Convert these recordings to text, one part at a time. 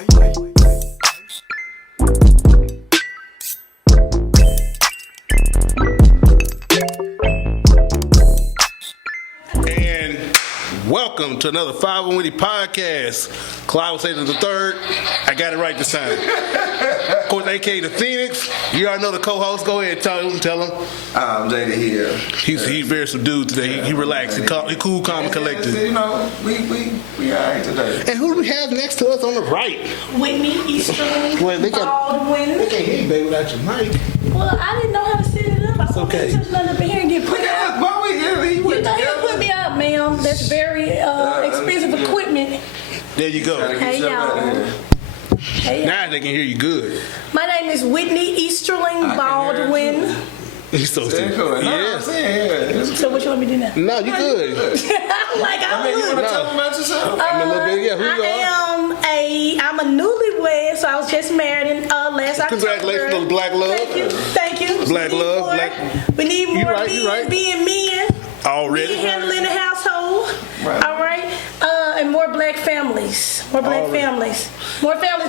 And welcome to another 5 and Witty podcast. Clyde Wendell Slater III. I got it right this time. Of course, a.k.a. the Phoenix. You already know the co-host. Go ahead, tell him. I'm Jada here. He's very subdued today. He relaxed. He cool, calm, and collected. You know, we all right today. And who do we have next to us on the right? Whitney, Eastern, Baldwin. They can't hear you, baby, without your mic. Well, I didn't know how to set it up. I okay. Just let up in here and get put up. Why we here? You know he'll put me up, ma'am. That's very expensive equipment. There you go. Hey, y'all. Hey, Now they can hear you good. My name is Whitney Easterling Baldwin. He's so stupid. Yes. So what you want me to do now? No, you good. I'm like, I'm You want to tell them about yourself? I'm a little bit, yeah. Who you are? I'm a newlywed, so I was just married in last October. Congratulations on Black Love. Thank you. Black love. We need more men being men. Already. Men handling the household. Right. All right. And more black families. More families,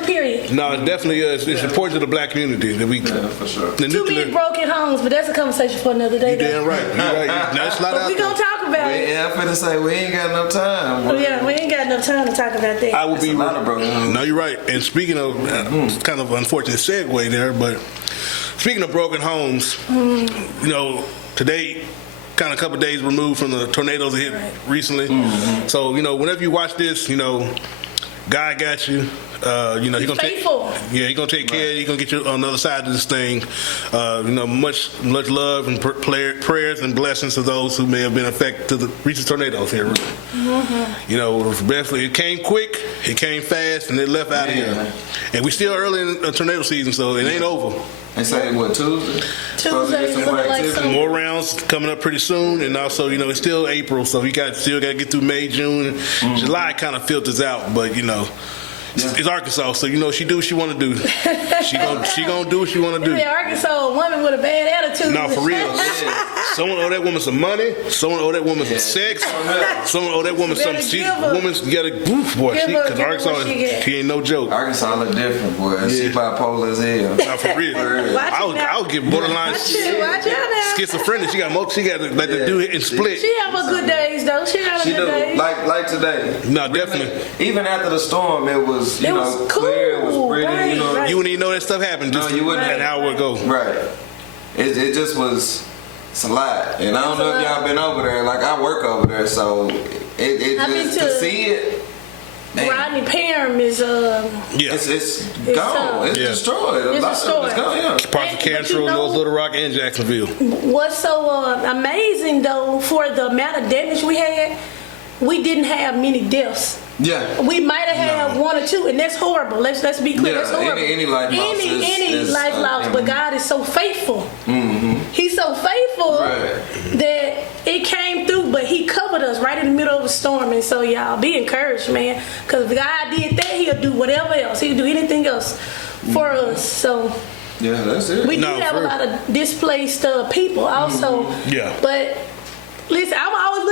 period. No, it definitely is. It's important to the black community that we. Yeah, for sure. Too many broken homes, but that's a conversation for another day. You damn right. You're right. That's a lot But out we there. gonna talk about it. Yeah, I'm finna say we ain't got enough time. Oh, yeah, we ain't got enough time to talk about that. I will be a lot of broken homes. No, you're right. And speaking of, kind of unfortunate segue there, but speaking of broken homes, you know, today, kind of a couple of days removed from the tornadoes that hit recently. Mm-hmm. So, you know, whenever you watch this, you know, God got you. You know, he's gonna faithful. He's gonna take care of you. He's gonna get you on the other side of this thing. You know, much love and prayers and blessings to those who may have been affected to the recent tornadoes here. Mm-hmm. You know, especially it came quick, it came fast, and it left out of here. And we still early in the tornado season, so it ain't over. And say what, Tuesday? More rounds coming up pretty soon, and also, you know, it's still April, so you still got to get through May, June. July kind of filters out, but you know. Yeah. It's Arkansas, so you know she do what she want to do. She gonna do what she want to do. Arkansas, a woman with a bad attitude. No, for real. Someone owe that woman some money. Someone owe that woman some sex. Someone owe that woman some. Woman's got a boy. Because Arkansas, she ain't no joke. Arkansas look different, boy. Yeah. She bipolar as hell. No, for real. I would get borderline schizophrenic. She got like to do it and split. She have her good days though. She have her good days. Like today. No, definitely. Even after the storm, it was cool. Clear. It was pretty. Right, you know, right. You wouldn't even know that stuff happened. Just you wouldn't. An hour ago. Right. It just was. It's a lot, and I don't know if y'all been over there. Like I work over there, so it just to see it. Man. Rodney Parham is it's gone. It's destroyed. It's destroyed. It's gone, yeah. Parts of Cantrell, North Little Rock, and Jacksonville. What's so amazing though, for the amount of damage we had, we didn't have many deaths. Yeah. We might have had one or two, and that's horrible. Let's be clear. Yeah, that's horrible. Any life loss. Any life loss, but God is so faithful. Mm-hmm. He's so faithful that it came through, but He covered us right in the middle of a storm. And so, y'all, be encouraged, man. Because if God did that, He'll do whatever else. He'll do anything else for us. So. Yeah, that's it. We do have a lot of displaced people also. Yeah. But listen, I will always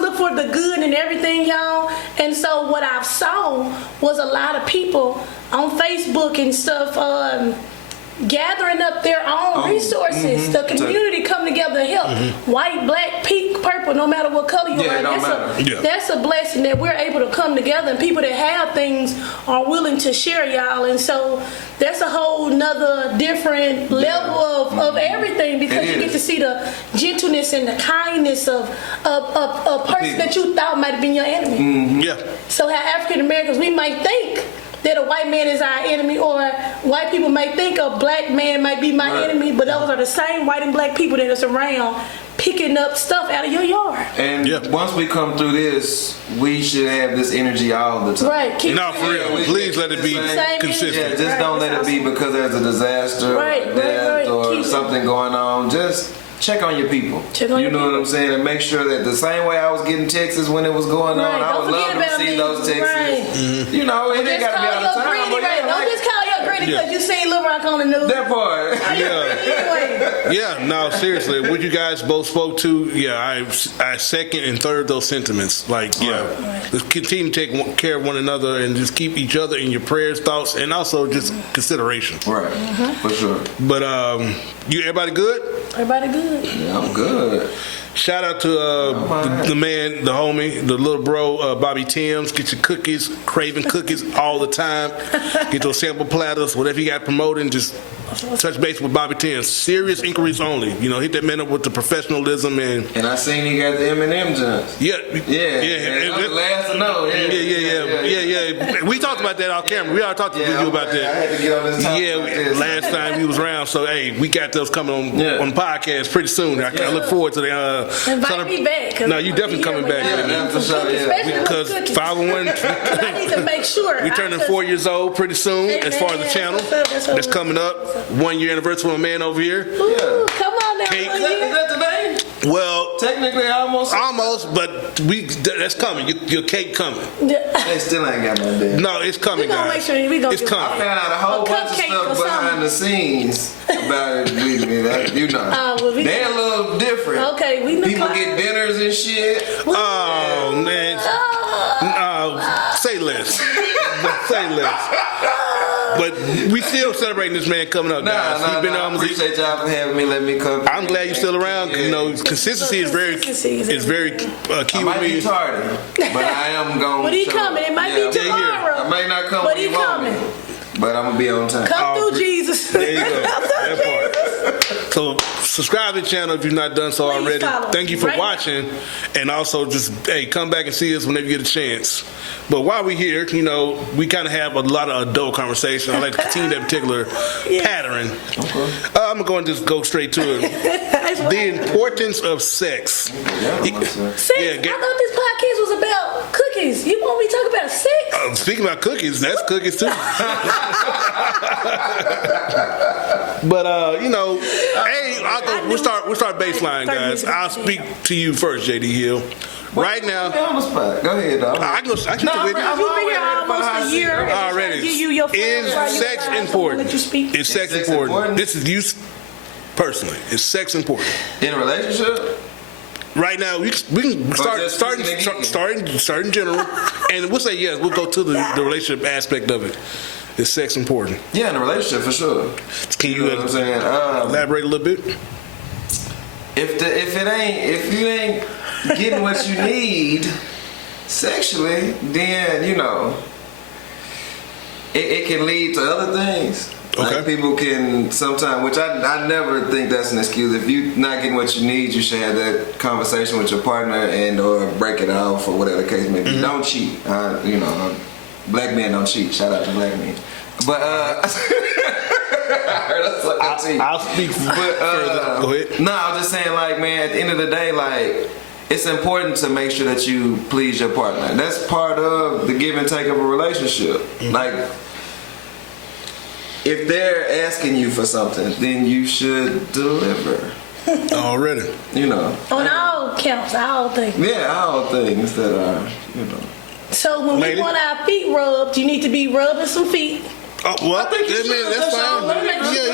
look for the good in everything, y'all. And so what I saw was a lot of people on Facebook and stuff gathering up their own resources. The community come together and help. White, black, pink, purple, no matter what color you are. That's a blessing that we're able to come together, and people that have things are willing to share, y'all. And so that's a whole nother different level of everything, because you get to see the gentleness and the kindness of a person that you thought might have been your enemy. Yeah. So how African Americans, we might think that a white man is our enemy, or white people may think a black man might be my enemy, but those are the same white and black people that is around picking up stuff out of your yard. And once we come through this, we should have this energy all the time. Right. No, for real. Please let it be consistent. Yeah, just don't let it be because there's a disaster or death or something going on. Just check on your people. You know what I'm saying? And make sure that the same way I was getting texts when it was going on, I would love to see those texts. You know, it ain't got to be all the time. Don't just call your granny funny because you seen Lil Rock on the news. That part. Yeah. Yeah, no, seriously, what you guys both spoke to, yeah, I second and third those sentiments. Like, yeah, let's continue to take care of one another and just keep each other in your prayers, thoughts, and also just consideration. Right, for sure. But everybody good? Everybody good. Yeah, I'm good. Shout out to the man, the homie, the little bro, Bobby Timms. Get your cookies, craving cookies all the time. Get those sample platters, whatever you got promoting, just touch base with Bobby Timms. Serious inquiries only. You know, hit that man up with the professionalism and I seen he got the M&M joints. Yeah. I'm the last to know. Yeah. We talked about that off camera. We already talked to you about that. I had to get on this topic. Yeah, last time we was around. So hey, we got those coming on the podcast pretty soon. I look forward to the. Invite me back. No, you definitely coming back. For sure. Because 501. I need to make sure. We turning 4 years old pretty soon. As far as the channel, that's coming up. 1 year anniversary of my man over here. Ooh, come on now. Cake. Is that today? Well, technically almost, but that's coming. Your cake coming. They still ain't got no damn. No, it's coming, we gonna guys. Make sure we gonna it's coming. I found out a whole bunch of stuff behind the scenes about it. You know, they're a little different. Okay, we know. People get dinners and shit. Oh man, say less. Say less. But we still celebrating this man coming up, guys. I appreciate y'all for having me. Let me come. I'm glad you're still around. You know, consistency is very key with me. I might be tardy, but I am going. But he coming. It might be tomorrow. I may not come. But he coming. But I'm gonna be on time. Come through, Jesus. There you go. That part. So subscribe to the channel if you've not done so already. Thank you for watching, and also just come back and see us whenever you get a chance. But while we're here, you know, we kind of have a lot of adult conversation. I like to continue that particular pattern. Okay. I'm going to just go straight to it. The importance of sex. Sex? I thought this podcast was about cookies. You want me to talk about sex? Speaking about cookies, that's cookies too. But you know, we'll start baseline, guys. I'll speak to you first, JD Hill. Right now, go ahead, dog. I can with you. You've been here almost a year already. Is sex important? Is sex important? This is you personally. Is sex important in a relationship? Right now, we can start in general, and we'll say yes. We'll go to the relationship aspect of it. Is sex important? Yeah, in a relationship for sure. Can you know what I'm saying? Elaborate a little bit? If you ain't getting what you need sexually, then you know it can lead to other things. Okay. Like people can sometimes, which I never think that's an excuse. If you're not getting what you need, you should have that conversation with your partner and or break it off or whatever the case may be. Don't cheat. You know, black men don't cheat. Shout out to black men. But I'll speak further. Go ahead. No, I was just saying, like, man, at the end of the day, like, it's important to make sure that you please your partner. That's part of the give and take of a relationship. Like, if they're asking you for something, then you should deliver. Already. You know. On all counts, all things. Yeah, all things that are, you know. So when we want our feet rubbed, you need to be rubbing some feet. Oh, well, I think that's fine. Yeah.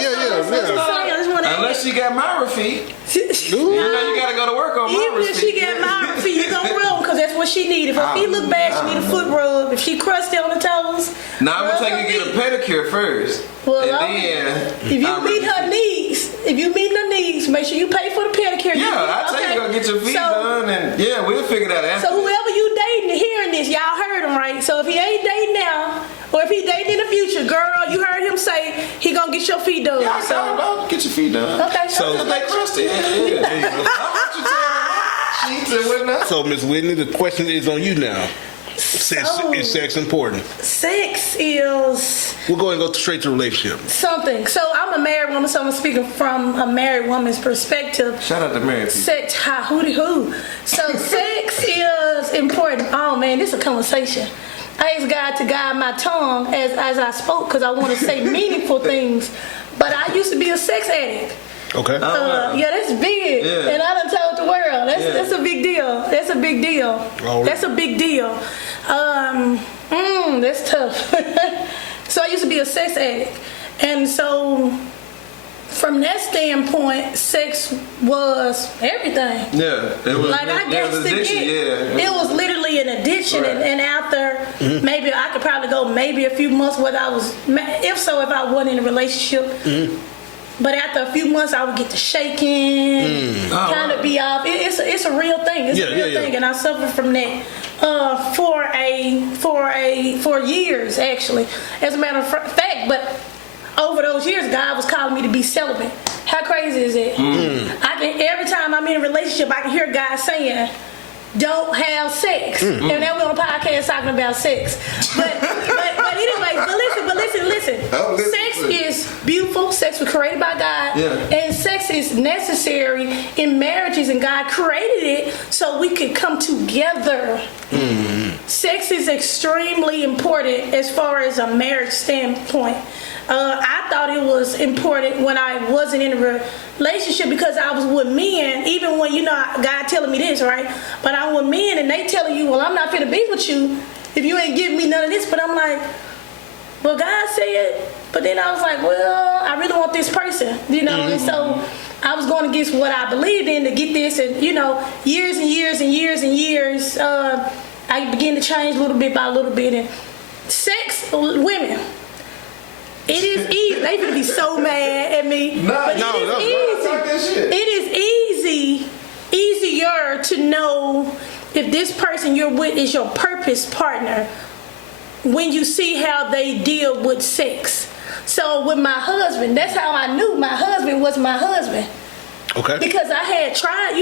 Unless she got Myra feet. You know you gotta go to work on Myra's feet. Even if she got Myra feet, you gonna rub them because that's what she need. If her feet look bad, she need a foot rub. If she crusty on the toes, now I'm gonna take her get a pedicure first. Well, and then if you meet her needs, make sure you pay for the pedicure. Yeah, I'll take you to go get your feet done, and yeah, we'll figure that out. So whoever you dating hearing this, y'all heard him right. So if he ain't dating now, or if he dating in the future, girl, you heard him say he gonna get your feet done. Yeah, so get your feet done. Okay, so they crusty. Yeah. There you go. I want you to sheets and whatnot. So Miss Whitney, the question is on you now. Is sex important? Sex is... We're going to go straight to relationship. Something. So I'm a married woman, so I'm speaking from a married woman's perspective. Shout out to married people. Sex, hooty hoo. So sex is important. Oh man, this is a conversation. I asked God to guide my tongue as I spoke because I want to say meaningful things. But I used to be a sex addict. Okay. Yeah, that's big. Yeah. And I done told the world. That's a big deal. That's a big deal. Oh, that's a big deal. That's tough. So I used to be a sex addict. And so, from that standpoint, sex was everything. Yeah, it was. Like, I guess it was to addiction. get, it was literally an addiction. Right. And after, maybe I could probably go maybe a few months whether I was, if I wasn't in a relationship. But after a few months, I would get to shaking, kind of be off. It's a real thing. It's a real thing, and I suffered from that for years, actually. As a matter of fact, but over those years, God was calling me to be celibate. How crazy is it? I can, every time I'm in a relationship, I can hear God saying, "Don't have sex." And then we're on a podcast talking about sex. But anyway, listen. Sex is beautiful. Sex was created by God. Yeah. And sex is necessary in marriages, and God created it so we could come together. Sex is extremely important as far as a marriage standpoint. I thought it was important when I wasn't in a relationship because I was with men, even when, God telling me this, right? But I'm with men and they telling you, well, I'm not finna be with you if you ain't giving me none of this. But I'm like, well, God said, but then I was like, well, I really want this person, and so I was going against what I believed in to get this, and, years and years and years and years, I began to change little bit by little bit. And sex, women, it is easy. They gonna be so mad at me. It is easier to know if this person you're with is your purpose partner when you see how they deal with sex. So with my husband, that's how I knew my husband was my husband. Okay. Because I had tried,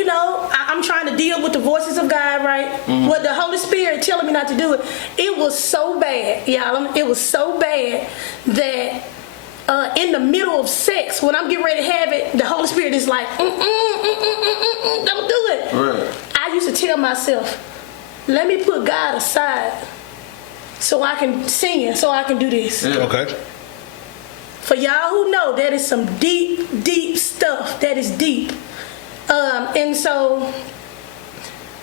I'm trying to deal with the voices of God, right? With the Holy Spirit telling me not to do it. It was so bad, y'all. It was so bad that in the middle of sex, when I'm getting ready to have it, the Holy Spirit is like, don't do it. Right. I used to tell myself, let me put God aside so I can sing, so I can do this. Yeah. Okay. For y'all who know, that is some deep, deep stuff. That is deep. And so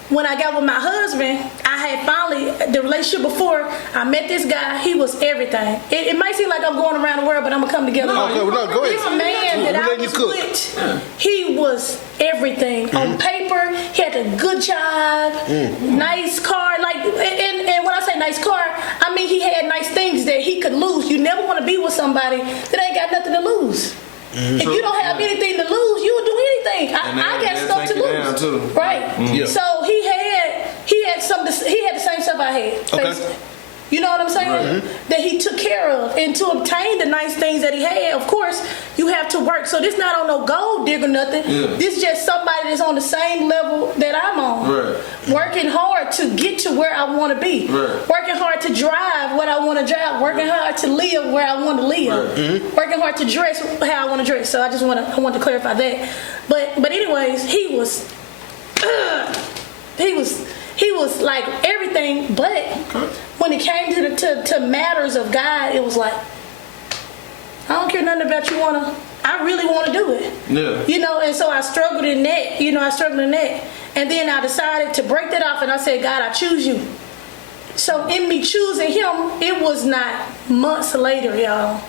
when I got with my husband, I had finally, the relationship before, I met this guy. He was everything. It might seem like I'm going around the world, but I'm going to come together. No, go ahead. This man that I was with, he was everything. On paper, he had a good job, nice car. And when I say nice car, I mean he had nice things that he could lose. You never want to be with somebody that ain't got nothing to lose. If you don't have anything to lose, you will do anything. I got stuff to lose, right? Yeah. So he had the same stuff I had. Okay. Basically. You know what I'm saying? That he took care of. And to obtain the nice things that he had, of course, you have to work. So this not on no gold digger nothing. Yeah. This is just somebody that's on the same level that I'm on. Right. Working hard to get to where I want to be. Right. Working hard to drive what I want to drive. Working hard to live where I want to live. Right. Working hard to dress how I want to dress. So I want to clarify that. But anyways, he was like everything, but when it came to matters of God, it was like, I don't care nothing about you I really want to do it. Yeah. And so I struggled in that, and then I decided to break that off, and I said, God, I choose you. So in me choosing him, it was not months later, y'all.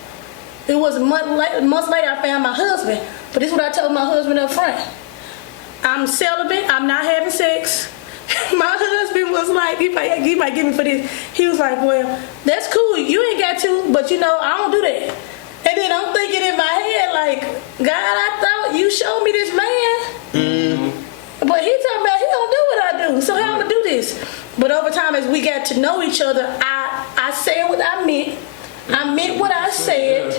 It was months later I found my husband. But this is what I told my husband up front. I'm celibate, I'm not having sex. My husband was like, he might get me for this. He was like, well, that's cool. You ain't got to, but I don't do that. And then I'm thinking in my head, like, God, I thought you showed me this man. But he talking about he don't do what I do. So how I'm going to do this? But over time, as we got to know each other, I said what I meant. I meant what I said,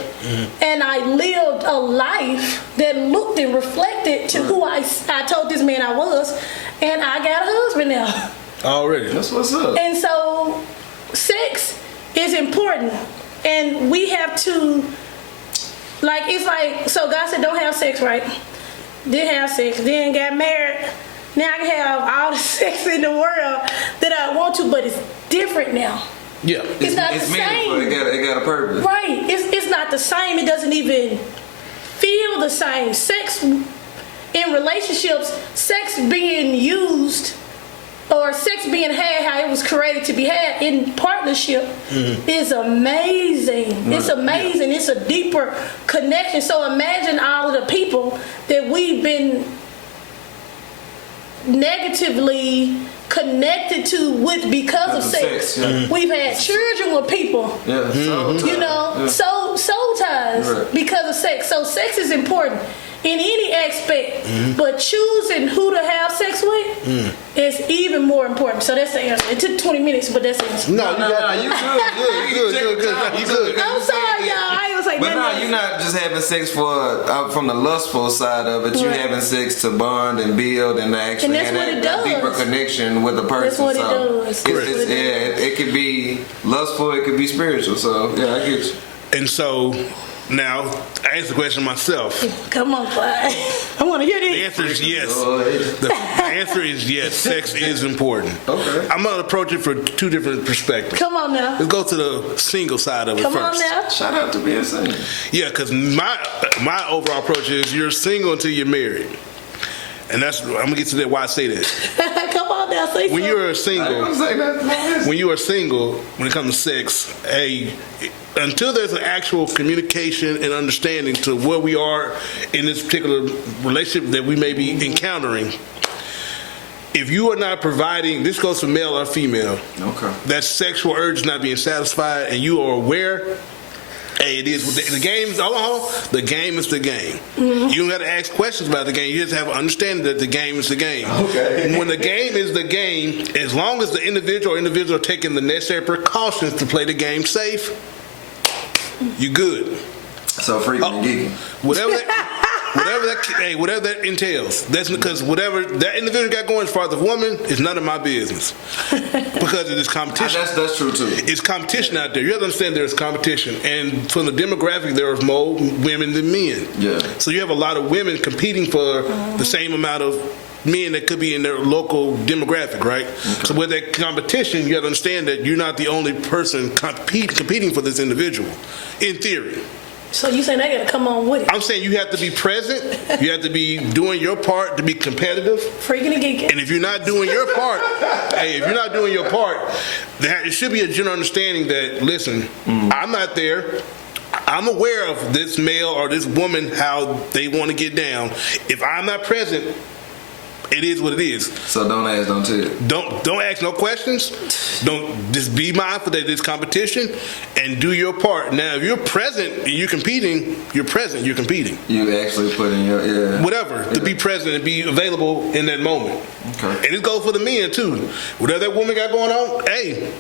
and I lived a life that looked and reflected to who I told this man I was, and I got a husband now. Already. That's what's up. And so, sex is important, and we have to, so God said don't have sex, right? Didn't have sex, then got married. Now I can have all the sex in the world that I want to, but it's different now. Yeah. It's not the same. It got a purpose. Right. It's not the same. It doesn't even feel the same. Sex in relationships, sex being used or sex being had how it was created to be had in partnership is amazing. Right. It's amazing. It's a deeper connection. So imagine all of the people that we've been negatively connected to with because of sex. We've had children with people. Soul ties. You know, soul ties because of sex. So sex is important in any aspect, but choosing who to have sex with is even more important. So that's the answer. It took 20 minutes, but that's the answer. No, you good. You good. I'm sorry, y'all. I ain't gonna say But nothing. no, you're not just having sex for from the lustful side of it. You're Right. having sex to bond and build and actually And that's have what it that deeper does. connection with the person. That's what it so does. It could be lustful, it could be spiritual. So yeah, I get you. And so now I ask the question myself. Come on, Clyde. I want to hear The this. answer is yes. Go ahead. The answer is yes. Sex is important. Okay. I'm gonna approach it for two different perspectives. Come on now. Let's go to the single side of it Come first. on now. Shout out to being single. Yeah, because my overall approach is you're single until you're married, and that's I'm gonna get to that. Why I say that? Come on now. Say When something. you're I ain't single, gonna say that. when you are single, when it comes to sex, until there's an actual communication and understanding to where we are in this particular relationship that we may be encountering, if you are not providing, this goes for male or female, Okay. that sexual urge is not being satisfied, and you are aware. Hey, it is the game. The game is the game. You don't have to ask questions about the game. You just have an understanding that the game is the game. Okay. When the game is the game, as long as the individual are taking the necessary precautions to play the game safe, you good. So freaking and geeking. Whatever that entails. That's because whatever that individual got going as far as the woman is none of my business. Because it is competition. That's true too. It's competition out there. You have to understand there's competition. And from the demographic, there are more women than men. Yeah. So you have a lot of women competing for the same amount of men that could be in their local demographic, right? Okay. So with that competition, you have to understand that you're not the only person competing for this individual, in theory. So you saying I gotta come on with it? I'm saying you have to be present. You have to be doing your part to be competitive. Freaking and geeking. And if you're not doing your part, it should be a general understanding that, listen, I'm not there. I'm aware of this male or this woman, how they want to get down. If I'm not present, it is what it is. So don't ask, don't tell. Don't ask no questions. Don't just be mindful that there's competition and do your part. Now, if you're present and you're competing, you're present, you're competing. You actually put in your Whatever, to be present and be available in that moment. Okay. And it goes for the men too. Whatever that woman got going on, hey,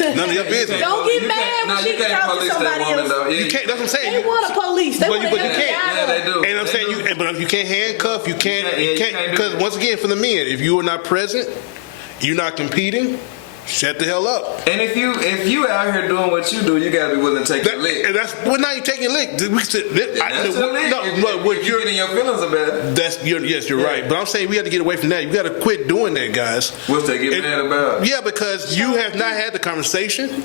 none of your business. Don't get mad when she can't talk to police that somebody woman else. though. You can't. That's what I'm saying. They want a police. They But want you to can't. Yeah, they do. And I'm saying you can't handcuff. You can't. Because once again, for the men, if you are not present, you're not competing. Shut the hell up. And if you out here doing what you do, you gotta be willing to take your lick. Now you're taking lick. That's a lick. If you're getting your feelings about it. You're right. But I'm saying we have to get away from that. You got to quit doing that, guys. What's that get mad about? Yeah, because you have not had the conversation.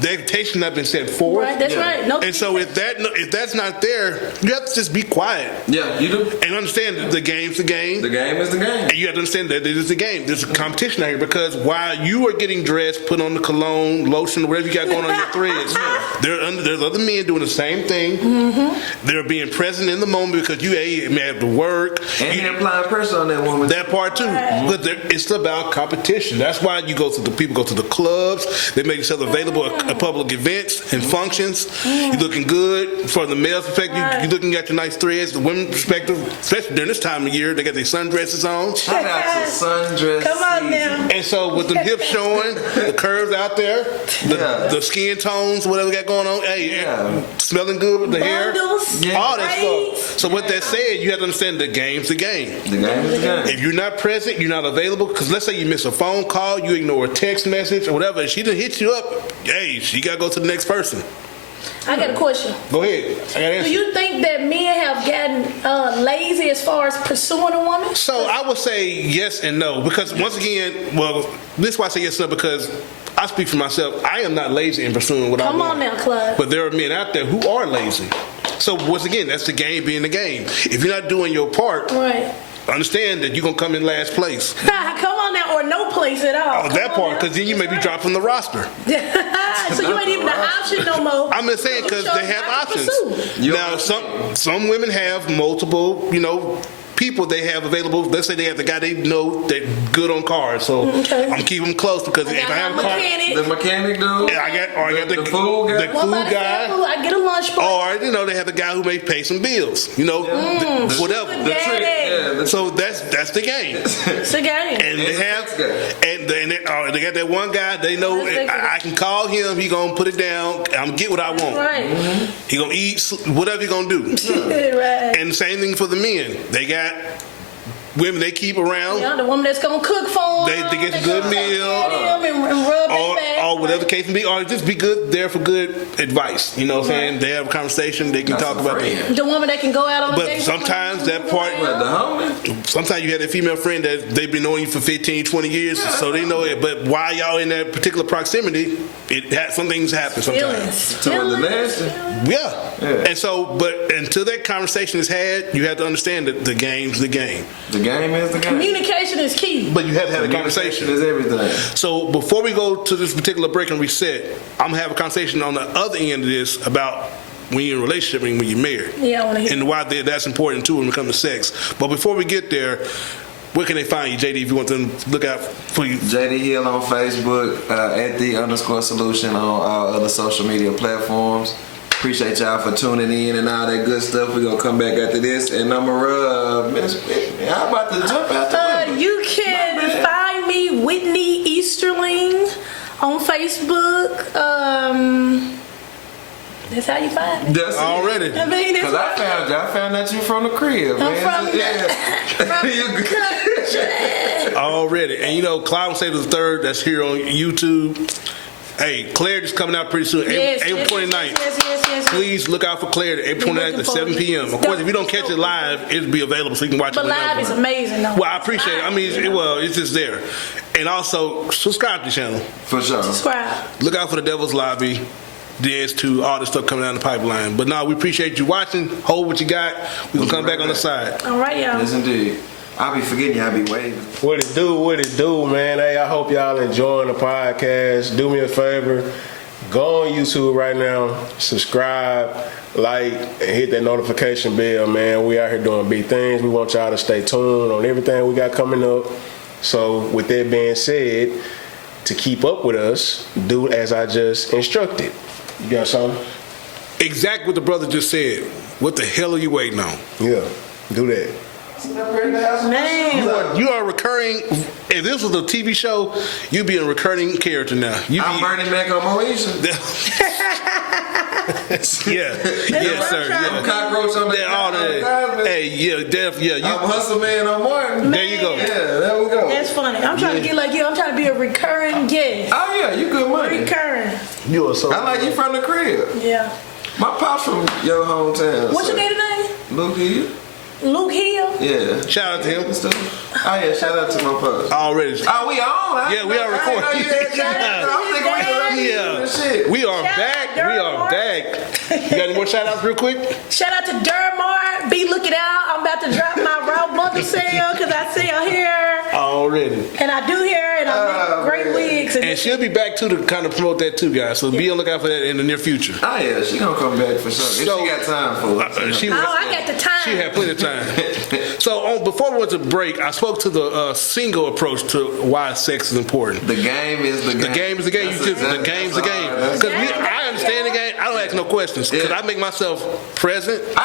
The expectation not been set forth. Right, that's right. No. And so if that's not there, you have to just be quiet. Yeah, you do. And understand that the game's the game. The game is the game. And you have to understand that it is the game. There's a competition out here because while you are getting dressed, put on the cologne, lotion, whatever you got going on your threads, there's other men doing the same thing. Mm-hmm. They're being present in the moment because you may have to work. And they're applying pressure on that woman. That part too. But it's about competition. That's why people go to the clubs. They make themselves available at public events and functions. You're looking good. For the male perspective, you're looking at your nice threads. The women's perspective, especially during this time of year, they got their sundresses on. Shout out to sundress. Come on now. And so with them hips showing, the curves out there, the skin tones, whatever they got going on, smelling good with the hair, Bundles, all that braids. stuff. So with that said, you have to understand the game's the game. The game is the game. If you're not present, you're not available, because let's say you miss a phone call, you ignore a text message or whatever, and she done hit you up, hey, she got to go to the next person. I got a question. Go ahead. I got an answer. Do you think that men have gotten lazy as far as pursuing a woman? So I would say yes and no, because once again, this is why I say yes and no, because I speak for myself. I am not lazy in pursuing what I want. Come on now, Clyde. But there are men out there who are lazy. So once again, that's the game being the game. If you're not doing your part, Right. understand that you're going to come in last place. Come on now, or no place. place at all. Oh, that Come part, on, because then you may be dropped from the roster. So you ain't even the option no more. I'm just saying because they have options. You Now, some women have multiple, people they have available. Let's say they have the guy they know that's good on cars, so Okay. I'm keeping them close because if I have a car, The mechanic dude. I got the food guy. the food guy. I get a lunch break. Or they have the guy who may pay some bills, whatever. The trick. Yeah, So that's the game. It's a game. And they have, they got that one guy. They know That's I can call him. He gonna put it down. I'm gonna get what I want. Right. He gonna eat whatever he gonna do. Right. And the same thing for the men. They got women they keep around. Yeah, the woman that's gonna cook for them. They get a good meal. And rub their back. Or whatever the case may be, or just be good there for good advice. You know what I'm saying? They have a conversation. They can That's talk a about friend. that. The woman that can go out on a But date. sometimes that part. What, the homie? Sometimes you have that female friend that they've been knowing you for 15, 20 years, so they know it. But while y'all in that particular proximity, some things happen sometimes. Toward the nasty. Yeah. And so, but until that conversation is had, you have to understand that the game's the game. The game is the game. Communication is key. But you have to have a conversation. Is everything. So before we go to this particular break and reset, I'm gonna have a conversation on the other end of this about when you're in a relationship and when you're married. Yeah, I want to hear. And why that's important too when it comes to sex. But before we get there, where can they find you, JD, if you want them to look out for you? JD Hill on Facebook, at @the_solution on all other social media platforms. Appreciate y'all for tuning in and all that good stuff. We're going to come back after this. And I'm going to Miss Whitney. How about to jump out the window? You can find me, Whitney Easterling, on Facebook. That's how you find me. That's Already. I mean, that's Because I found that you from the crib, I'm man. from Yeah. You good. country. Already. And Clyde Wendell Slater III, that's here on YouTube. Hey, Clarity is coming out pretty soon, April 29th. Yes. Please look out for Clarity, April 29th at 7 p.m. Of course, if you don't catch it live, it'll be available so you can watch But it whenever. live is amazing, though. Well, I appreciate it. I mean, it's just there. And also, subscribe to the channel. For sure. Subscribe. Look out for the Devil's Lobby, DS2, all this stuff coming down the pipeline. But no, we appreciate you watching. Hold what you got. We're going to come back on the side. All right, y'all. Yes, indeed. I'll be forgetting you. I'll be waving. What it do, man. Hey, I hope y'all enjoying the podcast. Do me a favor. Go on YouTube right now. Subscribe, like, and hit that notification bell, man. We out here doing big things. We want y'all to stay tuned on everything we got coming up. So, with that being said, to keep up with us, do as I just instructed. You got something? Exactly what the brother just said. What the hell are you waiting on? Yeah, do that. Man. You are recurring. If this was a TV show, you'd be a recurring character now. I'm Bernie Mac on Moesha. Yes, sir. I'm Yeah. Cockroach on Yeah, all that. Hey, yeah, Def, yeah. I'm Hustle Man on Martin. There you go. Yeah, there we go. That's funny. I'm trying to get like you. I'm trying to be a recurring guest. Oh, yeah, you good money. Recurring. You are so. I like you from the crib. Yeah. My pops from your hometown. What's so. your name today? Luke Hill. Luke Hill. Yeah. Shout out to him. Oh, yeah, shout out to my pops. Already. Oh, we on? Yeah, we are recording. I didn't know you had shout out. I'm thinking we were Yeah. shit. We are Shout back. out, We are Dermar. back. You got any more shout outs real quick? Shout out to Dermar. Be looking out. I'm about to drop my raw bundle sale because I sell hair. Already. And I do hair and I make great man. wigs. And she'll be back too to kind of promote that too, guys. So be on the lookout for that in the near future. Oh, yeah, she gonna come back for sure. If So- she got time for it. She Oh, I got the time. She had plenty of time. So before we went to break, I spoke to the single approach to why sex is important. The game is the game. The game is the game. The game's the game. Because I understand the game. I don't ask no questions because Yeah. I make myself present and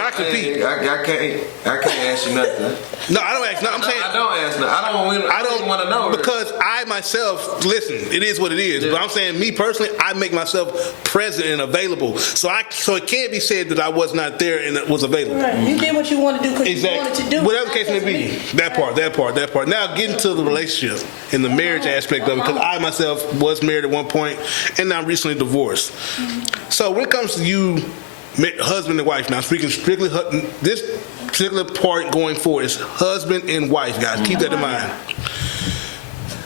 I compete. I can't ask you nothing. No, I don't ask. No, I'm saying I don't ask nothing. I don't want to know her. because I myself listen. It is what it is. Yeah. But I'm saying me personally, I make myself present and available. So it can't be said that I was not there and it was available. Right. You did what you wanted to do because you wanted to do. Whatever the case may be. That part. Now getting to the relationship and the marriage aspect of it, because I myself was married at one point and now recently divorced. So when it comes to you, husband and wife, now speaking strictly, this particular part going forward is husband and wife, guys. Keep that in mind.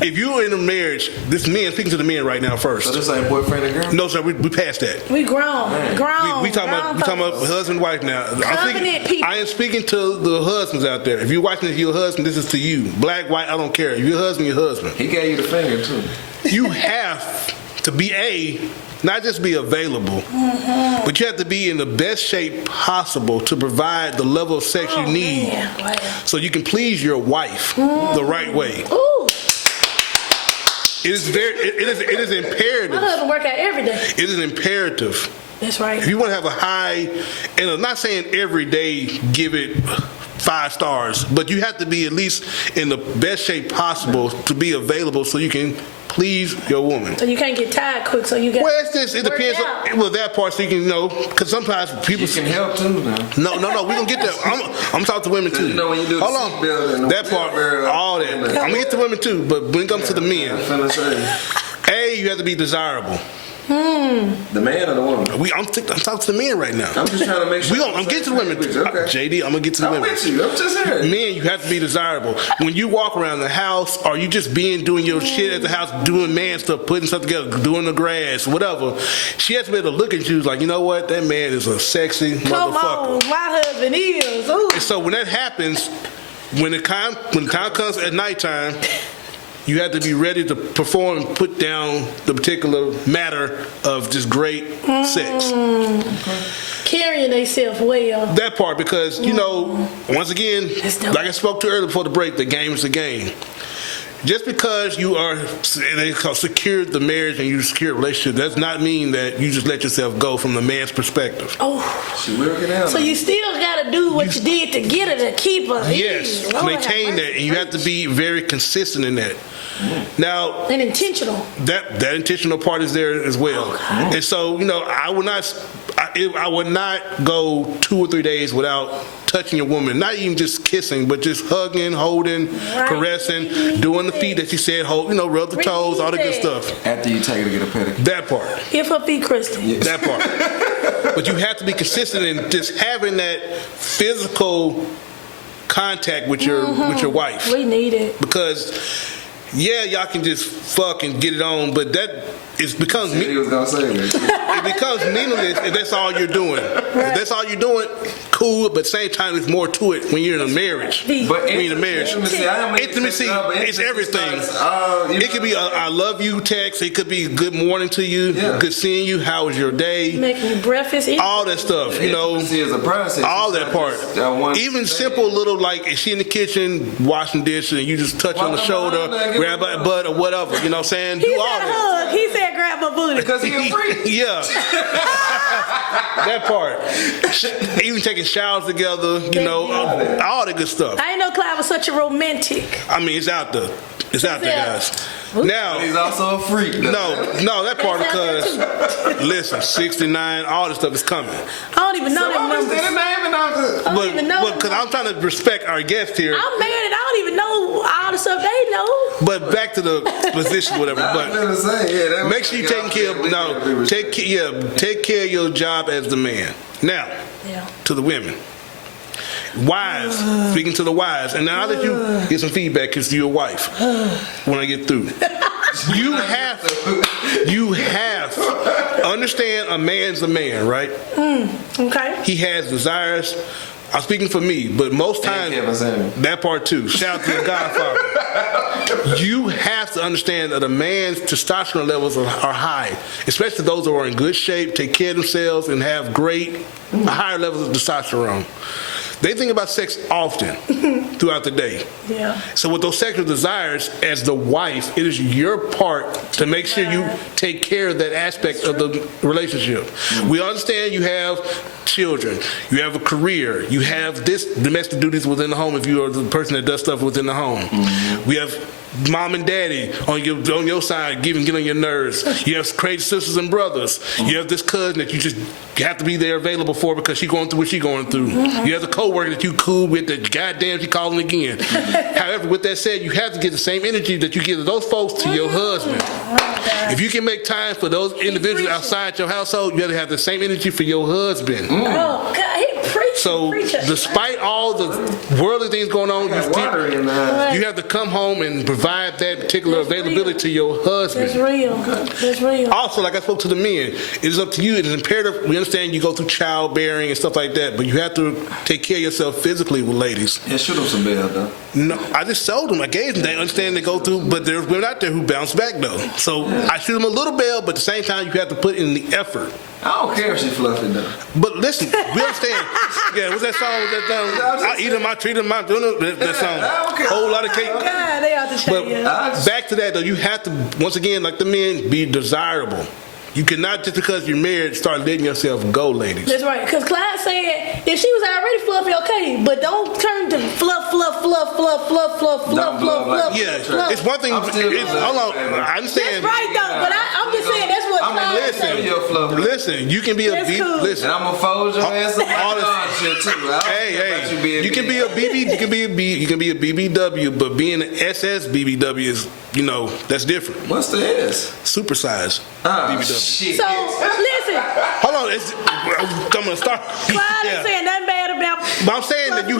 if you're in a marriage, this men speaking to the men right now first. So this ain't boyfriend and girl? No, sir, we passed that. We grown. We talking about husband and wife now. I am speaking to the husbands out there. If you're watching this, your husband, this is to you. Black, white, I don't care. If your husband, your husband. He gave you the finger too. You have to be not just be available, but you have to be in the best shape possible to provide the level of sex you need, so you can please your wife the right way. Ooh. It is imperative. My husband work out every day. It is imperative. That's right. If you want to have a high, and I'm not saying every day give it 5 stars, but you have to be at least in the best shape possible to be available so you can please your woman. So you can't get tired quick, so you get. Well, it depends on that part, so you can because sometimes people can help too now. No, we gonna get that. I'm talking to women too. You know when you do hold on, that part, all that. I'm gonna get to women too, but when it comes to the men, I'm finna say. You have to be desirable. The man or the woman? I'm talking to the men right now. I'm just trying to make sure. I'm getting to the women. Okay. JD, I'm gonna get to the women. I'm with you. I'm just here. Men, you have to be desirable. When you walk around the house, or you just doing your shit at the house, doing man stuff, putting stuff together, doing the grass, whatever, she has to be able to look at you like, you know what, that man is a sexy motherfucker. Come on, my husband is. Ooh. And so when that happens, when the time comes at nighttime, you have to be ready to perform and put down the particular matter of just great sex. Carrying themselves well. That part, because, once again, like I spoke to earlier before the break, the game is the game. Just because you are secured the marriage and you secure a relationship, does not mean that you just let yourself go from the man's perspective. Oh, she will get out. So you still got to do what you did to get her, to keep her. Yes, maintain that, and you have to be very consistent in that. Now, and intentional. That intentional part is there as well. Okay. And so, I would not go 2 or 3 days without touching a woman, not even just kissing, but just hugging, holding, caressing, doing the feet that you said, rub the toes, all the good stuff. After you take her to get a pedicure. That part. If her feet crystal. Yes. That part. But you have to be consistent in just having that physical contact with your wife. We need it. Because y'all can just fuck and get it on, but it becomes meaningless if that's all you're doing. If that's all you're doing, cool, but at the same time, there's more to it when you're in a marriage. But in a marriage, intimacy is everything. It could be a I love you text. It could be good morning to you, good seeing you, how was your day, making you breakfast, all that stuff. Intimacy is a process. All that part. Even simple little, like, is she in the kitchen washing dishes and you just touch on the shoulder, grab her butt or whatever, you know what I'm saying? Do all that. He said grab my booty. Because he a freak. Yeah. That part. Even taking showers together, all the good stuff. I didn't know Clyde was such a romantic. I mean, it's out there. It's out there, guys. Now, but he's also a freak. No, that part because, listen, 69, all this stuff is coming. I don't even know that number. Because I'm trying to respect our guest here. I'm married and I don't even know all the stuff they know. But back to the position, whatever. But make sure you take care of your job as the man. Now, to the women. Wives, speaking to the wives, and now that you get some feedback because you're your wife, when I get through, you have to understand a man's a man, right? Okay. He has desires. I'm speaking for me, but most times that part too. Shout out to the Godfather. You have to understand that a man's testosterone levels are high, especially those who are in good shape, take care of themselves, and have higher levels of testosterone. They think about sex often throughout the day. Yeah. So with those sexual desires, as the wife, it is your part to make sure you take care of that aspect of the relationship. Mm-hmm. We understand you have children, you have a career, you have this domestic duties within the home if you are the person that does stuff within the home. Mm-hmm. We have mom and daddy on your side get on your nerves. You have crazy sisters and brothers. You have this cousin that you have to be there available for because she's going through what she's going through. Mm-hmm. You have the coworker that you cool with that goddamn she calling again. However, with that said, you have to get the same energy that you give to those folks to your husband. If you can make time for those individuals outside your household, you have to have the same energy for your husband. Oh God, he preaching. So despite all the worldly things going on, you have to come home and provide that particular availability to your husband. That's real. That's real. Also, like I spoke to the men, it is up to you. It is imperative. We understand you go through childbearing and stuff like that, but you have to take care of yourself physically with ladies. Yeah, shoot them some bell, though. No, I just sold them. I gave them. They understand they go through, but there's women out there who bounce back though. So I shoot them a little bell, but at the same time, you have to put in the effort. I don't care if she fluffy though. But listen, we understand. Yeah, what's that song? I eat them, I treat them, I do them. That song. Whole lot of cake. God, they out to show But you. back to that though, you have to once again, like the men, be desirable. You cannot just because you're married start letting yourself go, ladies. That's right. Because Clyde said if she was already fluffy, okay, but don't turn to fluff. Yeah, it's one thing. Hold on, I understand. That's right though, but I'm just saying that's what Clyde said. Listen, you can be a B. Cool. Listen, And I'm gonna fold your ass up all on shit too. Hey, you can be a BB, you can be a B, you can be a BBW, but being an SS BBW is, that's different. What's the S? Supersized BBW. Shit. So listen, Hold on, I'm gonna start. Clyde ain't saying nothing bad about. But I'm saying that you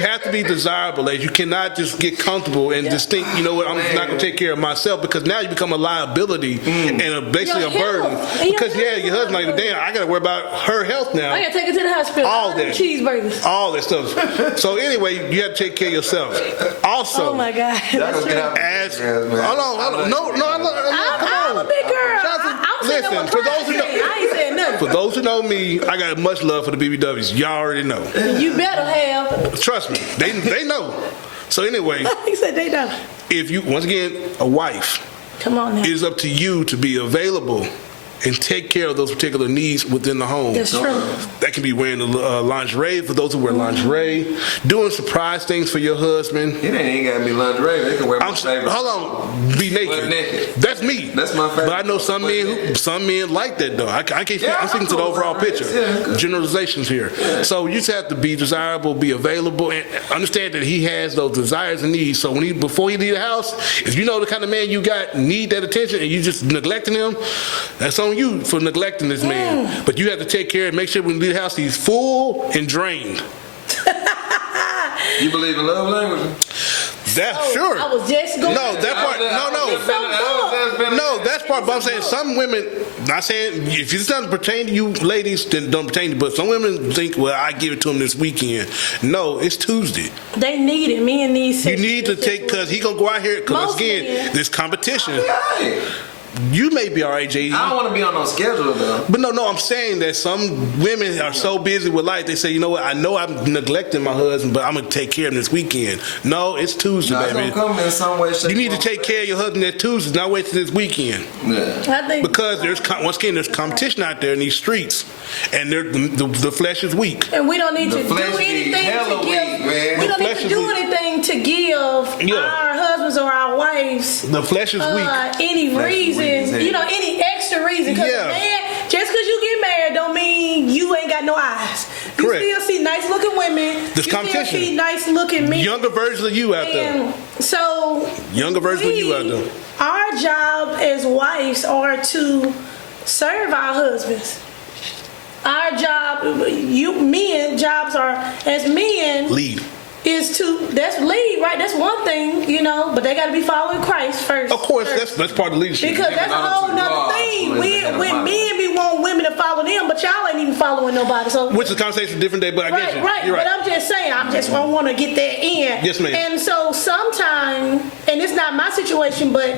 have to be desirable, ladies. You cannot just get comfortable and just think, you know what, I'm not gonna take care of myself, because now you become a liability and basically a burden. Because your husband like, damn, I gotta worry about her health now. I gotta take her to the hospital. All that Cheeseburgers. All that stuff. So anyway, you have to take care of yourself. Also, Oh my God. That's true. hold on. No, I'm a big girl. I'm saying Listen, what for Clyde those who said. I ain't saying nothing. For those who know me, I got much love for the BBWs. Y'all already know. You better have. Trust me, they know. So anyway, He said they don't. if you, once again, a wife, Come on now. it is up to you to be available and take care of those particular needs within the home. That's true. That can be wearing the lingerie for those who wear lingerie, doing surprise things for your husband. It ain't gotta be lingerie. They can wear my favorite. Hold on, be naked. That's me. That's my favorite. But I know some men like that though. I can't. I'm speaking to the overall picture. Yeah, generalizations here. Yeah. So you just have to be desirable, be available, and understand that he has those desires and needs. So before he leave the house, if you know the kind of man you got need that attention and you just neglecting him, that's on you for neglecting this man. But you have to take care and make sure when you leave the house he's full and drained. You believe in love language? That's sure. I was just going. No, that part. No, that's part. But I'm saying some women. Not saying if it doesn't pertain to you, ladies, then don't pertain to. But some women think, well, I give it to him this weekend. No, it's Tuesday. They need it. Me and these. You need to take because he gonna go out here because again, there's competition. You may be all right, JD. I don't want to be on no schedule though. But no, I'm saying that some women are so busy with life, they say, you know what, I know I'm neglecting my husband, but I'm going to take care of him this weekend. No, it's Tuesday, baby. It's gonna come in some way, shape, you need to take care of your husband that Tuesday, not wait till this weekend. Yeah. I think Because once again, there's competition out there in these streets, and the flesh is weak. And we don't need to do flesh be anything hella to give. weak, man. We don't need to do anything to give our husbands or our wives The flesh is weak. any reason, any extra reason. Because man, just because you get married don't mean you ain't got no eyes. You Correct. still see nice looking women. There's competition. You still see nice looking men. Younger versions of you out there. And so Younger versions of you out there. Our job as wives are to serve our husbands. Our job, jobs are as men. Lead. That's lead, right? That's one thing, but they got to be following Christ first. Of course, that's part of leadership. Because that's a whole nother thing. When men be want women to follow them, but y'all ain't even following nobody. So which is a conversation a different day, but I get you. Right. You're right. But I'm just saying, I want to get that in. Yes, ma'am. And so sometimes, and it's not my situation, but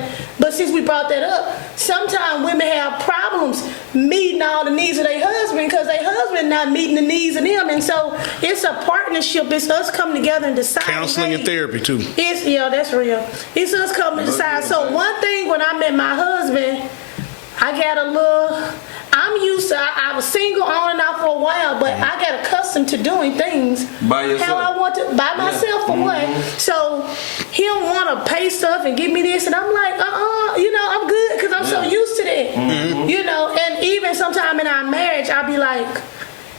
since we brought that up, sometimes women have problems meeting all the needs of their husband because their husband not meeting the needs of them. And so it's a partnership. It's us coming together and decide. Counseling and therapy too. That's real. It's us coming to decide. So one thing when I met my husband, I'm used to, I was single on and off for a while, but I got accustomed to doing things by yourself. How I want to, by myself for one. So he don't want to pay stuff and give me this, and I'm like, I'm good because I'm so used to that. And even sometime in our marriage, I'll be like,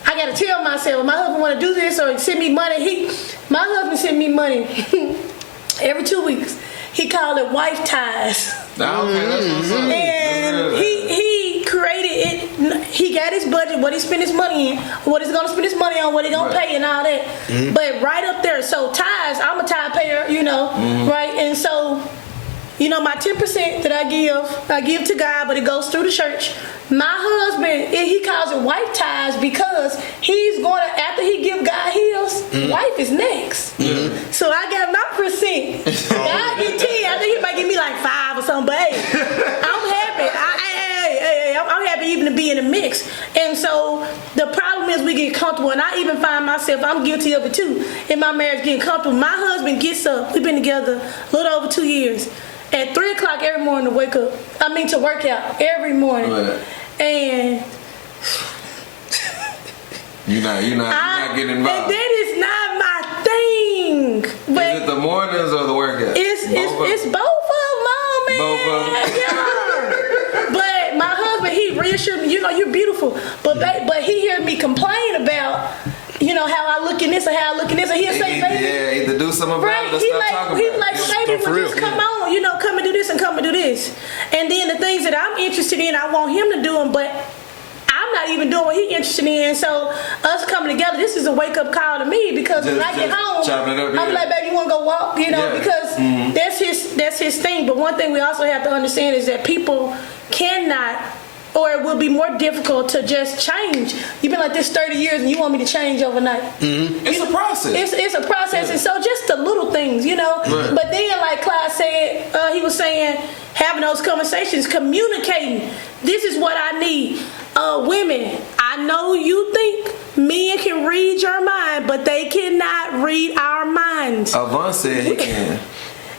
I got to tell myself, if my husband want to do this or send me money, my husband send me money every 2 weeks. He called it wife ties. Okay, that's what's up. And he created it. he got his budget, what he spend his money in, what he's gonna spend his money on, what he gonna pay and all that. But right up there, so tithes, I'm a tithe payer, right? And so, my 10% that I give to God, but it goes through the church. My husband, he calls it wife tithes because he's going to, after he give God his, wife is next. So I got my percent. God get 10. I think he might give me like 5 or something, but hey, I'm happy. I'm happy even to be in the mix. And so the problem is we get comfortable, and I even find myself, I'm guilty of it too, in my marriage getting comfortable. My husband gets up, we've been together a little over 2 years, at 3 o'clock every morning to wake up. To work out every morning. Right. And you're not getting involved. And that is not my thing. But is it the mornings or the workout? It's both of them, man. Both of them. Yeah. But my husband, he reassured me, you're beautiful. But he heard me complain about, how I look in this and how I look in this, and he'll say, baby. Yeah, either do something about it or stop talking about it. Baby, well, just come on, come and do this and come and do this. And then the things that I'm interested in, I want him to do them, but I'm not even doing what he's interested in. So us coming together, this is a wake up call to me, because when I get home, I'm like, baby, you want to go walk? Because that's his thing. But one thing we also have to understand is that people cannot, or it will be more difficult to just change. You've been like this 30 years and you want me to change overnight. It's a process. It's a process. And so just the little things, Right. But then, like Clyde said, he was saying, having those conversations, communicating. This is what I need. Women, I know you think men can read your mind, but they cannot read our minds. Avant said he can.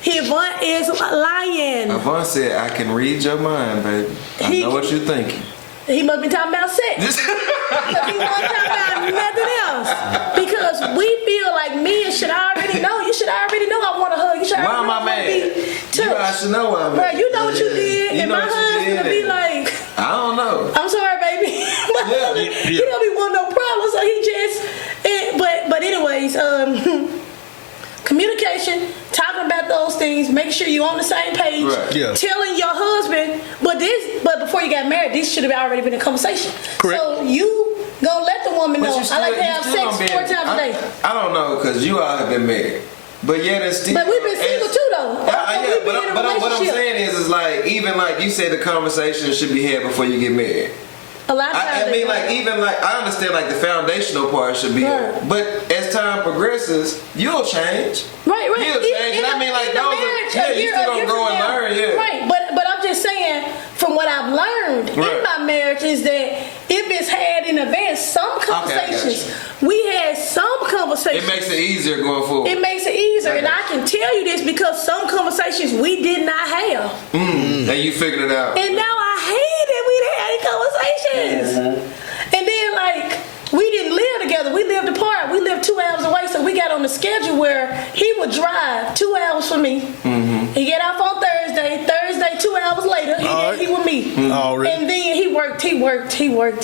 Avant is lying. Avant said, I can read your mind, baby. I know what you're thinking. He must be talking about sex. Because he wasn't talking about nothing else. Because we feel like men should already know. You should already know I want to hug. You should already know I want to be touched. I should know what I'm Right, you know what you did. And my husband would be like, I don't know. I'm sorry, baby. He don't be wanting no problem. So he just, but anyways, communication, talking about those things, make sure you're on the same page. Right. Yeah. Telling your husband, but before you got married, this should have already been a conversation. Correct. So you gonna let the woman know. But I like to have sex 4 times a day. I don't know, because you all have been married. But yet it's still. But we've been single too, though. But what I'm saying is like, even like you said, the conversation should be had before you get married. A lot of times. I understand like the foundational part should be, Right. but as time progresses, you'll change. Right. You'll change. You still gonna grow and learn, yeah. Right, but I'm just saying, from what I've learned in my marriage is that if it's had in advance, some conversations, we had some conversations. It makes it easier going forward. It makes it easier, and I can tell you this because some conversations we did not have. And you figured it out. And now I hate that we didn't have any conversations. And then, like, we didn't live together. We lived apart. We lived 2 hours away, so we got on the schedule where he would drive 2 hours for me. He get off on Thursday. 2 hours later, he with me. Already. And then he worked,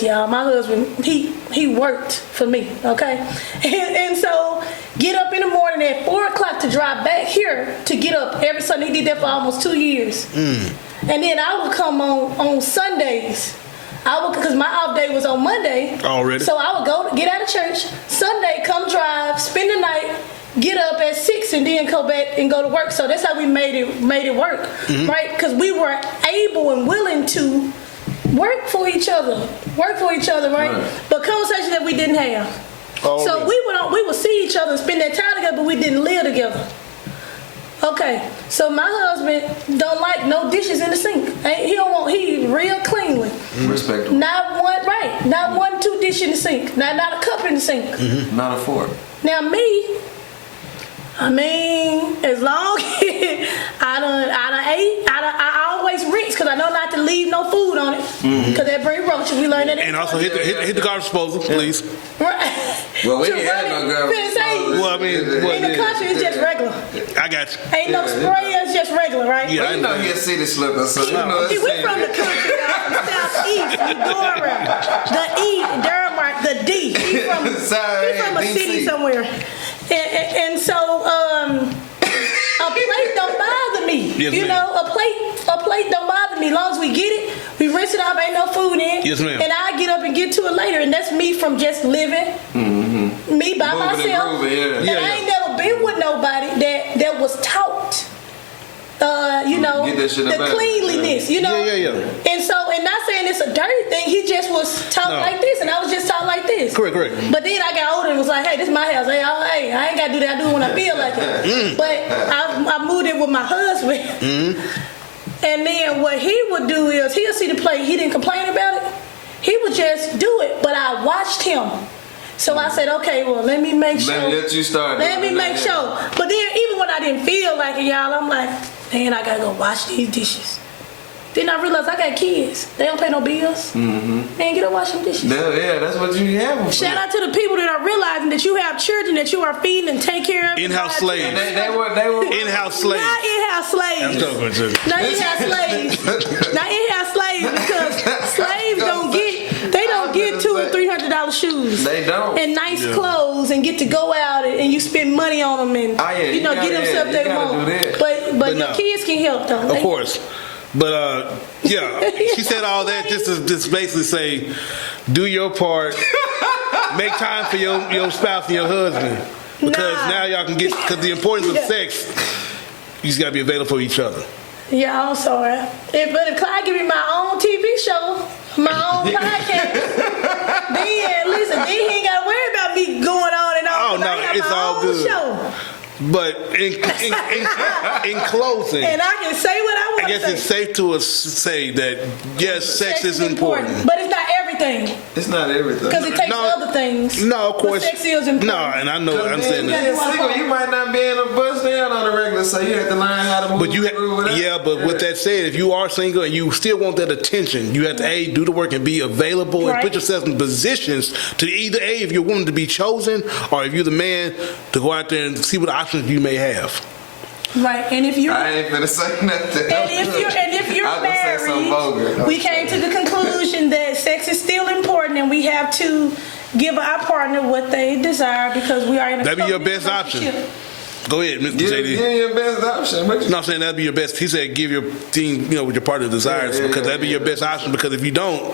y'all. My husband, he worked for me, okay? And so, get up in the morning at 4 o'clock to drive back here to get up every Sunday. He did that for almost 2 years. And then I would come on Sundays. Because my off day was on Monday. Already. So I would get out of church, Sunday, come drive, spend the night, get up at 6 and then go back and go to work. So that's how we made it work, right? Because we were able and willing to work for each other, right? But conversations that we didn't have. So we would see each other and spend that time together, but we didn't live together. Okay, so my husband don't like no dishes in the sink. He real cleanly. Respectable. Not one, 2 dishes in the sink. Not a cup in the sink. Not a fork. Now me, as long as I always rinse because I know not to leave no food on it because that bring roaches. We learned that. And also hit the garbage disposal, please. Right. Well, we ain't had no garbage. Well, I mean, in the country, it's just regular. I got you. Ain't no spray, it's just regular, right? Yeah, Well, you know he a city slipper, so you know See, we from the country, y'all, from Southeast, Durham, the D. We from a city somewhere. And so, a plate don't bother me. Yes, you ma'am. know, a plate don't bother me. As long as we get it, we rinse it off, ain't no food in. Yes, ma'am. And I get up and gonna get to it later, and that's me from just living, me by Moving and myself. grooving, yeah. And Yeah, I ain't never been with nobody that was taught. Get that shit the up out. cleanliness, Yeah. And so, and not saying it's a dirty thing, he just was taught No. like this, and I was just taught like this. Correct. But then I got older and was like, hey, this is my house. Hey, I ain't got to do that. I do it when I feel like it. But I moved in with my husband. And then what he would do is, he'll see the plate. He didn't complain about it. He would just do it. But I watched him. So I said, okay, well, let me make sure. Let you start. Let me make sure. But then even when I didn't feel like it, y'all, I'm like, man, I got to go wash these dishes. Then I realized I got kids. They don't pay no bills. Man, get up wash them dishes. Yeah, that's what you have. Shout out to the people that are realizing that you have children that you are feeding and take care of. In-house slaves. They were. In-house slaves. Not in-house slaves. I'm joking with you. Not in-house slaves. Not in-house slaves because slaves don't get $200 or $300 shoes. They don't. And nice clothes and get to go out and you spend money on them and you get them stuff they want. But your no. kids can help them. Of course. But she said all that just to basically say, do your part, make time for your spouse and your husband, because now y'all can get, because the importance of sex, you just gotta be available for each other. Yeah, I'm sorry. If Clyde give me my own TV show, my own podcast, then he ain't gotta worry about me going on and on. Oh, no, I have it's my all own good. show. But in closing, And I can say what I want I to guess say. it's safe to say that yes, sex is important. But it's not everything. It's not everything. Because it takes No, other things. No, of course. But sex is important. No, and I know, I understand that. Being single, you might not be able to bust down on the regular, so you have to learn how to move But through with it. with that said, if you are single and you still want that attention, you have to do the work and be available and Right. put yourself in positions to either if you're woman to be chosen or if you're the man to go out there and see what options you may have. Right. And if you're I ain't finna say nothing. And if you're I was gonna say something vulgar. married, we came to the conclusion that sex is still important and we have to give our partner what they desire because we are in a That'd be your committed best option. relationship. Go ahead, Mr. Give JD. your best option. What you No, I'm saying that'd be your best. He said give your thing, what your partner desires, because that'd be your best option. Because if you don't,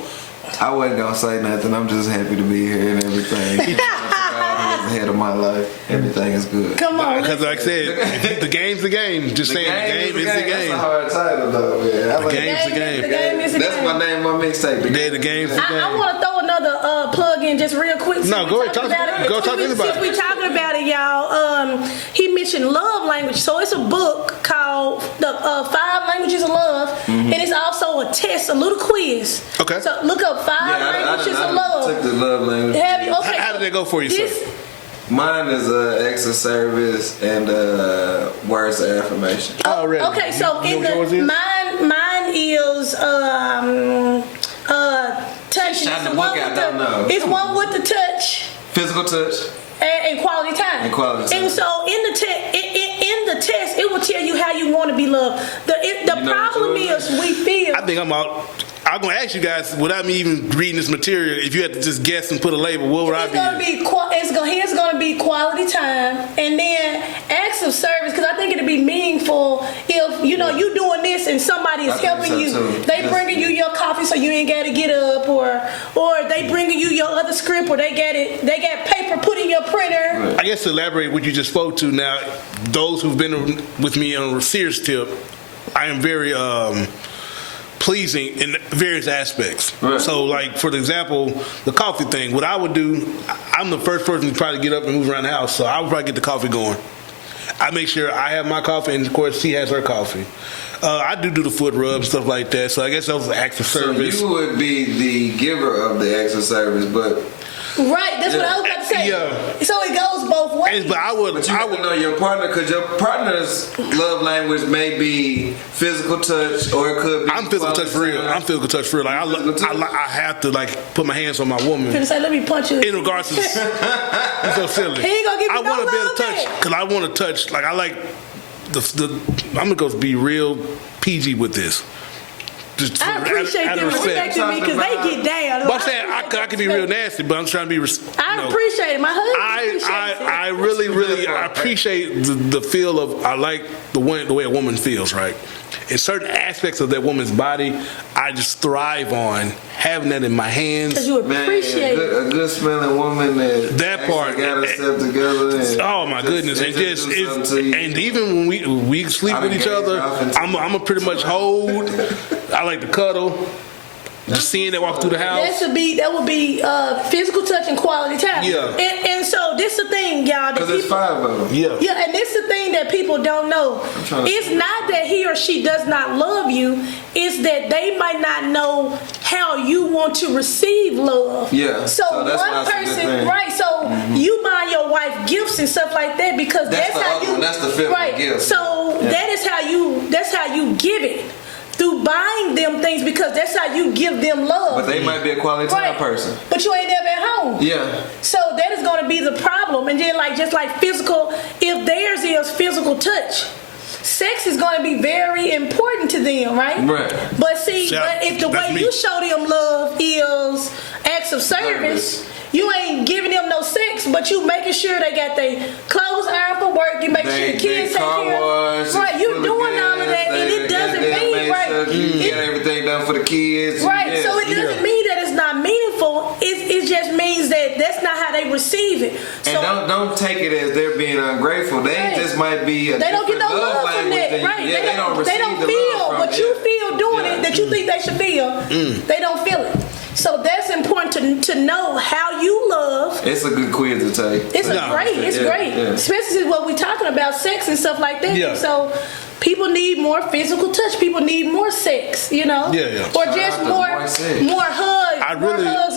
I wasn't gonna say nothing. I'm just happy to be here and everything. God is ahead of my life. Everything is good. Come on. because like I said, the game's the game. Just saying, the game is the That's a game. hard title, though, man. I The like game's the game. The game is the That's game. my name on mixtape. Yeah, the game's the I game. want to throw another plug in just real quick. No, Since go we ahead. talking Talk- about it. go talk to anybody. Since we talking about it, y'all, he mentioned love language. So it's a book called The 5 Languages of Love, and it's also a test, a little quiz. Okay. So look up 5 Languages of Love. took the love language. Have you? Okay. How did that go for you, This, sir? Mine is acts of service and words of affirmation. Already. Okay, so You in know what yours is? mine is touching. Shot the It's book out, don't know. It's one with the touch. Physical touch. And quality time. And quality time. And so in the test, it will tell you how you want to be loved. The know problem what yours is we feel. I think I'm out. I'm gonna ask you guys without me even reading this material. If you had to just guess and put a label, what would I It's gonna be? here's gonna be quality time, and then acts of service. Because I think it'd be meaningful if you doing this and somebody is I think helping so, you. too. They Just- bringing you your coffee so you ain't gotta get up, or they bringing you your other script, or they got paper put in your printer. I guess to elaborate what you just spoke to. Now, those who've been with me on a serious tip, I am very pleasing in various aspects. Right. So, like for example, the coffee thing. What I would do, I'm the first person to probably get up and move around the house, so I would probably get the coffee going. I make sure I have my coffee, and of course she has her coffee. I do the foot rub and stuff like that. So I guess those are acts of service. So you would be the giver of the acts of service, but Right, that's what I was about to say. Yeah. So it goes both ways. But I would you have to know your partner, because your partner's love language may be physical touch, or it could be. I'm physical touch for real. I'm physical touch for real. Like I have to put my hands on my woman. Finna say, let me punch you. In regards to, it's so silly. He ain't gonna give me I no want to be able love to touch back. because I want to touch. Like I like I'm gonna go be real PG with this. Just I appreciate out them of respect. respecting me because they get down. But I'm saying I can be real nasty, but I'm trying to be. I appreciate it. My husband appreciates it. I really I appreciate the feel of I like the way a woman feels, right? in certain aspects of that woman's body, I just thrive on having that in my hands. Because you appreciate a good smelling woman that part got herself together. And oh my goodness! And just and even when we sleep with each other, I'm a pretty much hold. I like to cuddle. Just seeing that walk through the house. That would be physical touch and quality time. Yeah. And so this the thing, y'all. Because there's 5 of them. Yeah. Yeah, and this the thing that people don't know. It's not that he or she does not love you. It's that they might not know how you want to receive love. Yeah. So that's one person, right? So you buy your wife gifts and stuff like that because that's how you. That's the fifth gift. So that is how you. That's how you give it. Through buying them things because that's how you give them love. But they might be a quality time person. But you ain't never at home. Yeah. So that is going to be the problem. And then just like physical, if theirs is physical touch, sex is going to be very important to them, right? Right. But see, if the way you show them love is acts of service, you ain't giving them no sex, but you making sure they got their clothes ironed for work. You make sure the kids take care of. Right, you doing all of that, and it doesn't mean you get everything done for the kids. Right, so it doesn't mean that it's not meaningful. It just means that that's not how they receive it. So, and don't take it as they're being ungrateful. They just might be. They don't get no love from that, right? They don't receive they don't the feel love from what you feel doing it that you think they should feel. They don't feel it. So that's important to know how you love. It's a good quiz to take. It's great. Yeah. Especially what we're talking about, sex and stuff like that. Yeah. So people need more physical touch. People need more sex, you know? Yeah. Or just more hugs.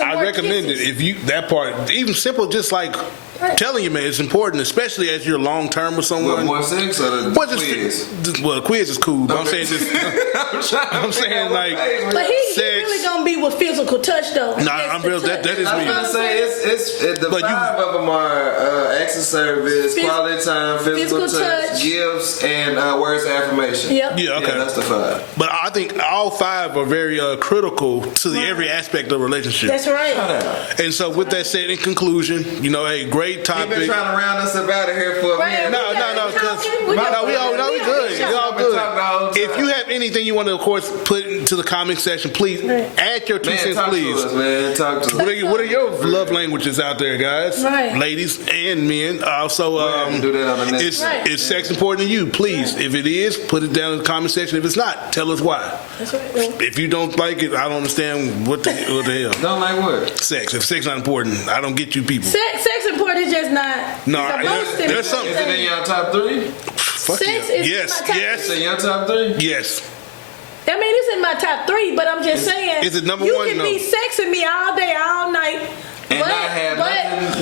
I recommend it if you that part even simple, just like telling you, man, it's important, especially as you're long term with someone. More sex or the quiz? Well, the quiz is cool, but I'm saying just. I'm saying like. But he really gonna be with physical touch though. No, I'm real. That is me. I'm gonna say it's the but 5 of them are acts of service, quality time, physical touch, gifts, and words of affirmation. Yep. Yeah, okay. Yeah, that's the 5. But I think all 5 are very critical to every aspect of a relationship. That's right. And so, with that said, in conclusion, hey, great topic. You've been trying to round us up out of here for a minute. No, we good. We all good. If you have anything you want to, of course, put into the comment section, please add your 2 cents, please. Talk to us. What are your love languages out there, guys? Right. Ladies and men. Also, do that on the next is sex important to you? Please, if it is, put it down in the comment section. If it's not, tell us why. That's right. If you don't like it, I don't understand what the hell. Don't like what? Sex. If sex not important, I don't get you people. Sex important is just not. No, there's something. Is it in your top 3? Fuck Sex yeah. is Yes, my top yes. Is it in your top 3? Yes. I mean, it's in my top 3, but I'm just saying. Is it number you 1? You can be sexing me all day, all night. And not have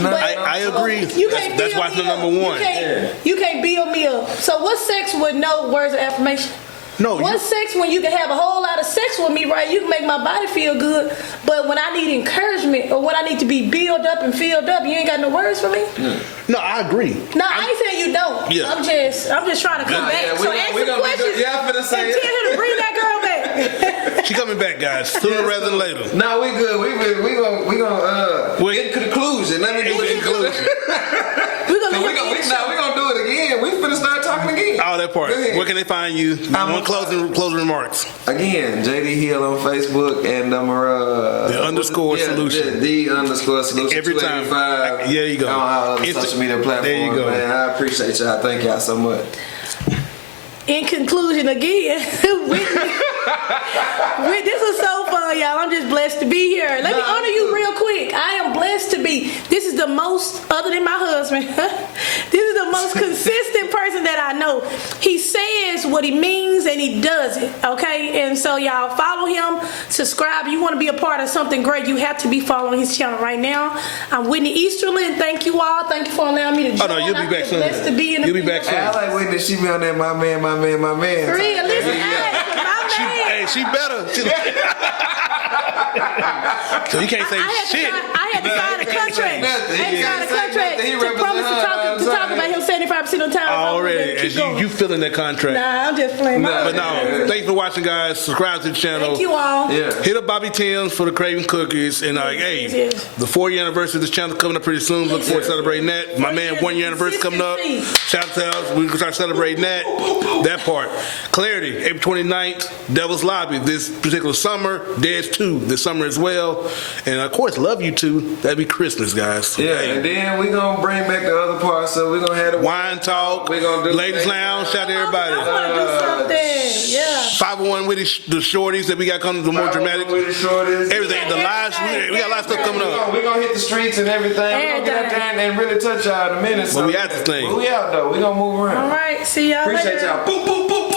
nothing. I agree. That's why it's the number 1. You can't build me up. So what sex with no words of affirmation? No. What sex when you can have a whole lot of sex with me, right? You can make my body feel good, but when I need encouragement or when I need to be built up and filled up, you ain't got no words for me? No, I agree. No, I ain't saying you don't. Yeah. I'm just trying to come back. So ask some questions and tell her to bring that girl back. She coming back, guys. Sooner rather than later. No, we good. We gonna get to the conclusion. Let me do the conclusion. We're gonna do it again. We finna start talking again. Oh, that part. Where can they find you? One closing remarks. Again, JD Hill on Facebook and the underscore solution. The underscore solution. Every time. Yeah, you go. On all other social media platforms. There you go. Man, I appreciate y'all. Thank y'all so much. In conclusion, again, this was so fun, y'all. I'm just blessed to be here. Let me honor you real quick. I am blessed to be. This is the most, other than my husband, this is the most consistent person that I know. He says what he means and he does it, okay? And so y'all follow him, subscribe. You want to be a part of something great, you have to be following his channel right now. I'm Whitney Easterlin. Thank you all. Thank you for allowing me to join. Oh, no, you'll be back soon. Blessed to be in the You'll be back soon. I like Whitney. She be on there, my man. For real, listen, Hey, she better. So you can't say shit. I had to sign a contract. I had to sign a contract to promise to talk about him saying 75% of the time. Already, as you feeling that contract. Nah, I'm just playing. But no, thanks for watching, guys. Subscribe to the channel. Thank you all. Yeah. Hit up Bobby Tim's for the Craven Cookies. And hey, Yes. the 4-year anniversary of this channel coming up pretty soon. Look forward to celebrating that. My man, 1-year anniversary coming up. Shout out to us. We're going to start celebrating that. That part. Clarity, April 29th, Devil's Lobby this particular summer. Dead's 2 this summer as well. And of course, Love You 2. That'd be Christmas, guys. Yeah, Hey. and then we're going to bring back the other part. So we're going to have the Wine Talk, We're gonna do Ladies Lounge. Shout out to I everybody. want to do something. Yeah. 501 Witty, the shorties that we got coming, the more dramatic. With the shortest. Everything. The live, we got a lot of stuff coming up. We're going to hit the streets and everything. We're going to get out there and really touch y'all in a minute. But we at this thing. But we out, though. We're going to move around. All right. See y'all Appreciate later. y'all. Boop, boop, boop.